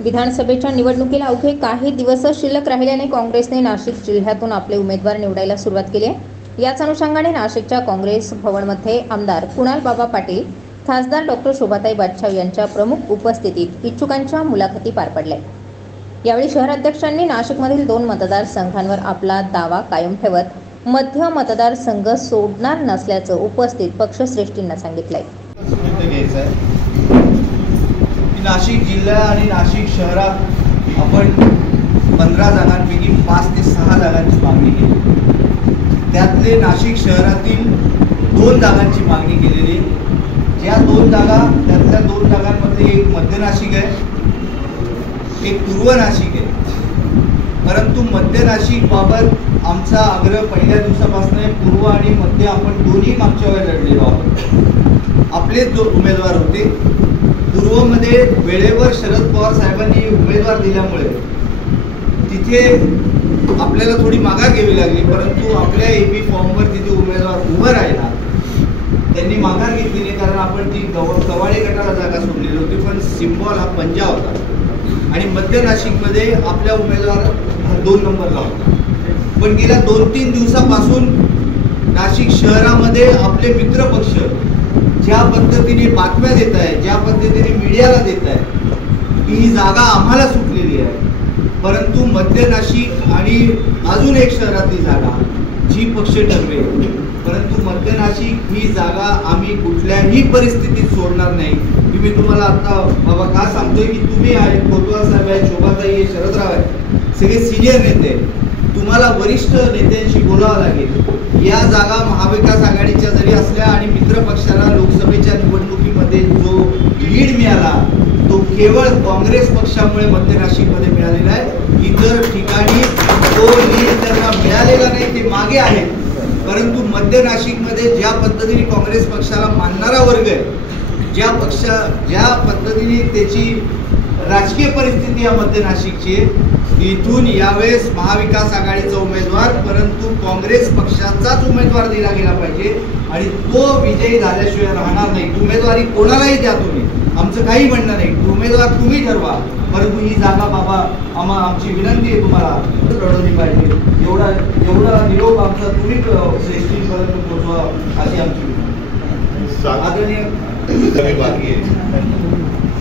विधानसभेच्या निवडणुकीला अवघे काही दिवसच शिल्लक राहिल्याने काँग्रेसने नाशिक जिल्ह्यातून आपले उमेदवार निवडायला सुरुवात केली आहे। याच अनुषंगाने नाशिकच्या काँग्रेस भवनमध्ये आमदार कुणाल बाबा पाटील, खासदार डॉक्टर शोभाताई बादशाह यांच्या प्रमुख उपस्थितीत इच्छुकांच्या मुलाखती पार पडल्या। यावेळी शहराध्यक्षांनी नाशिकमधील 2 मतदारसंघांवर आपला दावा कायम ठेवत मध्य मतदारसंघ सोडणार नसल्याचं उपस्थित पक्षश्रेष्ठींना सांगितलंय। नाशिक जिल्हा आणि नाशिक शहरात आपण 15 जागांपैकी 5 ते 6 जागांची मागणी केली। त्यातले नाशिक शहरातील 2 जागांची मागणी केलेली। ज्या 2 जागा, त्यातल्या 2 जागांमध्ये एक मध्य नाशिक आहे, एक पूर्व नाशिक आहे। परंतु मध्य नाशिक बाबत आमचा आग्रह पहिल्या दिवसापासून आहे। पूर्व आणि मध्य आपण दोन्ही मागच्या वेळेला लढलेलो आहोत। आपले जो उमेदवार होते पूर्वमध्ये वेळेवर शरद पवार साहेबांनी उमेदवार दिल्यामुळे तिथे आपल्याला थोडी माघार घ्यावी लागली, परंतु आपल्या एबी फॉर्मवर तिथे उमेदवार उभं राहिला, त्यांनी माघार घेतली नाही, कारण आपण ती कवाडे गटाला जागा सोडलेली होती, पण सिम्बॉल हा पंजा होता। आणि मध्य नाशिकमध्ये आपल्या उमेदवार 2 नंबरला होता। पण गेल्या 2-3 दिवसापासून नाशिक शहरामध्ये आपले मित्र पक्ष ज्या पद्धतीने बातम्या देत आहे, ज्या पद्धतीने मीडियाला देत आहे की ही जागा आम्हाला सुटलेली आहे, परंतु मध्य नाशिक आणि अजून एक शहरातली जागा जी पक्ष ठरवेल, परंतु मध्य नाशिक ही जागा आम्ही कुठल्याही परिस्थितीत सोडणार नाही। मी तुम्हाला आता बाबा का सांगतोय की तुम्ही आहे, कोतवाल साहेब आहे, शोभाताई आहे, शरदराव आहे, सगळे सिनियर नेते, तुम्हाला वरिष्ठ नेत्यांशी बोलावं लागेल। या जागा महाविकास आघाडीच्या जरी असल्या आणि मित्र पक्षाला लोकसभेच्या निवडणुकीमध्ये जो लीड मिळाला तो केवळ काँग्रेस पक्षामुळे मध्य नाशिकमध्ये मिळालेला आहे। इतर ठिकाणी तो लीड त्यांना मिळालेला नाही, ते मागे आहे। परंतु मध्य नाशिकमध्ये ज्या पद्धतीने काँग्रेस पक्षाला मानणारा वर्ग आहे, ज्या पद्धतीने त्याची राजकीय परिस्थिती या मध्य नाशिकची आहे, इथून यावेळेस महाविकास आघाडीचा उमेदवार, परंतु काँग्रेस पक्षाचाच उमेदवार दिला गेला पाहिजे आणि तो विजयी झाल्याशिवाय राहणार नाही। उमेदवारी कोणालाही द्या तुम्ही, आमचं काही म्हणणं नाही, उमेदवार तुम्ही ठरवा, परंतु ही जागा बाबा आमची विनंती आहे तुम्हाला लढवली पाहिजे। एवढा निरोप आमचा तुम्ही श्रेष्ठींपर्यंत पोहोचवा अशी आमची विनंती।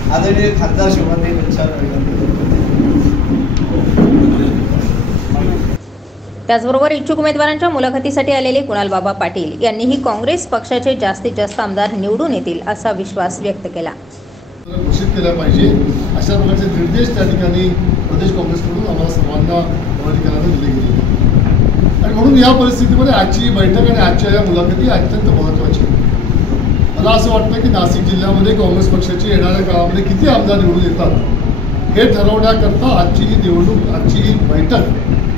आदरणीय खासदार शोभाताई बादशाह। त्याचबरोबर इच्छुक उमेदवारांच्या मुलाखतीसाठी आलेले कुणाल बाबा पाटील यांनीही काँग्रेस पक्षाचे जास्तीत जास्त आमदार निवडून येतील असा विश्वास व्यक्त केला। घोषित केला पाहिजे अशा प्रकारचे निर्देश त्या ठिकाणी प्रदेश काँग्रेसकडून आम्हाला सर्वांना पदाधिकाऱ्यांना दिले गेले आणि म्हणून या परिस्थितीमध्ये आजची बैठक आणि आजच्या या मुलाखती अत्यंत महत्त्वाची। मला असं वाटतं की नाशिक जिल्ह्यामध्ये काँग्रेस पक्षाची येणाऱ्या काळामध्ये किती आमदार निवडून येतात हे ठरवण्याकरता आजची ही निवडणूक, आजची ही बैठक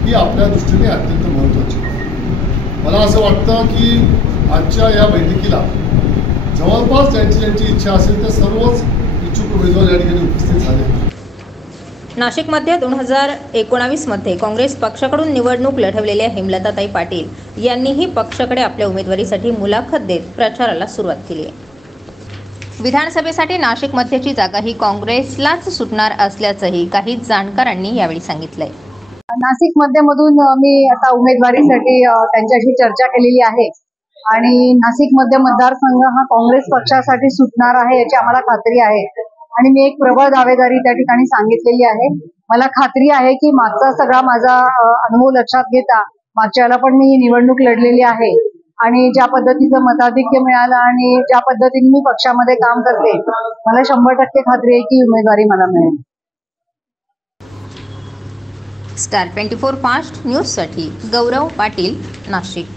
ही आपल्या दृष्टीने अत्यंत महत्त्वाची। मला असं वाटतं की आजच्या या बैठकीला जवळपास ज्यांची इच्छा असेल त्या सर्वच इच्छुक उमेदवार या ठिकाणी उपस्थित झाले। नाशिकमध्ये 2019 मध्ये काँग्रेस पक्षाकडून निवडणूक लढवलेल्या हेमलताताई पाटील यांनीही पक्षाकडे आपल्या उमेदवारीसाठी मुलाखत देत प्रचाराला सुरुवात केली आहे। विधानसभेसाठी नाशिक मध्यची जागा ही काँग्रेसलाच सुटणार असल्याचंही काही जाणकारांनी यावेळी सांगितलंय। नाशिक मध्यमधून मी आता उमेदवारीसाठी त्यांच्याशी चर्चा केलेली आहे आणि नाशिक मध्य मतदारसंघ हा काँग्रेस पक्षासाठी सुटणार आहे याची आम्हाला खात्री आहे आणि मी एक प्रबळ दावेदारी त्या ठिकाणी सांगितलेली आहे। मला खात्री आहे की मागचा सगळा माझा अनुभव लक्षात घेता मागच्या वेळेला पण मी ही निवडणूक लढलेली आहे आणि ज्या पद्धतीचं मताधिक्य मिळालं आणि ज्या पद्धतीने मी पक्षामध्ये काम करते, मला 100% खात्री आहे की उमेदवारी मला मिळेल। स्टार 24 फास्ट न्यूजसाठी गौरव पाटील, नाशिक।